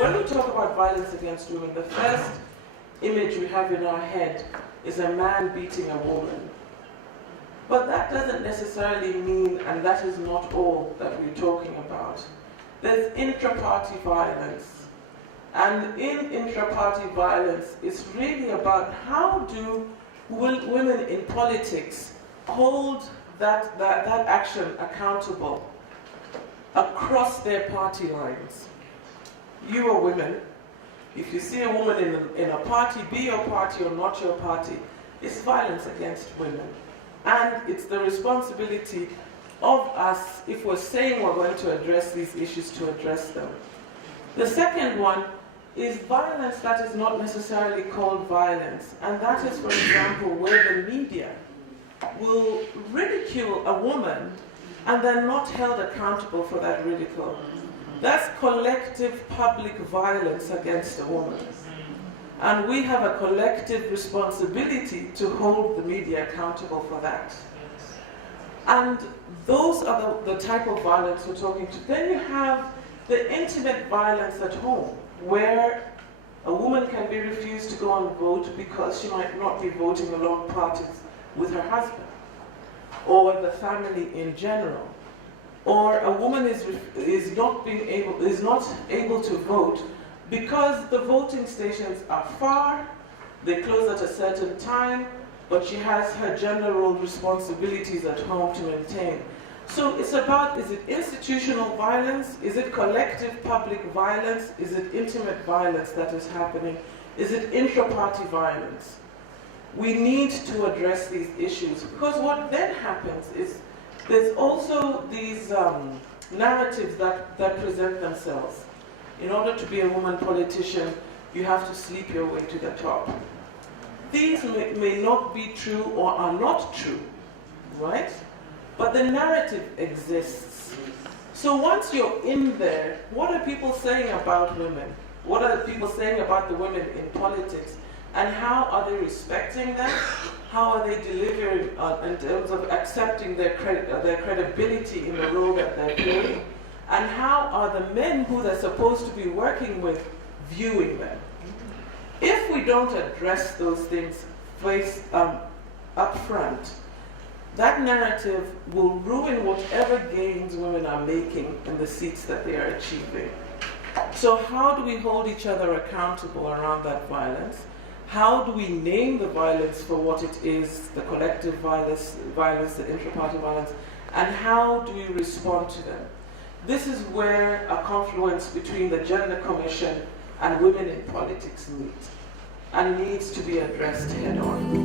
When we talk about violence against women, the first image we have in our head is a man beating a woman. But that doesn't necessarily mean, and that is not all that we're talking about. There's intra-party violence. And in intra-party violence, it's really about how do women in politics hold that action accountable across their party lines. You are women. If you see a woman in a party, be your party or not your party, it's violence against women. And it's the responsibility of us, if we're saying we're going to address these issues, to address them. The second one is violence that is not necessarily called violence. And that is, for example, where the media will ridicule a woman and they're not held accountable for that ridicule. That's collective public violence against a woman. And we have a collective responsibility to hold the media accountable for that. And those are the type of violence we're talking to. Then you have the intimate violence at home, where a woman can be refused to go and vote because she might not be voting along parties with her husband, or the family in general. Or a woman is not able to vote because the voting stations are far, they close at a certain time, but she has her general responsibilities at home to maintain. So it's about, is it institutional violence? Is it collective public violence? Is it intimate violence that is happening? Is it intra-party violence? We need to address these issues, because what then happens is there's also these narratives that present themselves. In order to be a woman politician, you have to sleep your way to the top. These may not be true or are not true, right? But the narrative exists. So once you're in there, what are people saying about women? What are people saying about the women in politics? And how are they respecting them? How are they delivering in terms of accepting their credibility in the role that they're playing? And how are the men who they're supposed to be working with viewing them? If we don't address those things up front, that narrative will ruin whatever gains women are making in the seats that they are achieving. So how do we hold each other accountable around that violence? How do we name the violence for what it is, the collective violence, the intra-party violence, and how do we respond to them? This is where a confluence between the Gender Commission and women in politics meet, and needs to be addressed head on.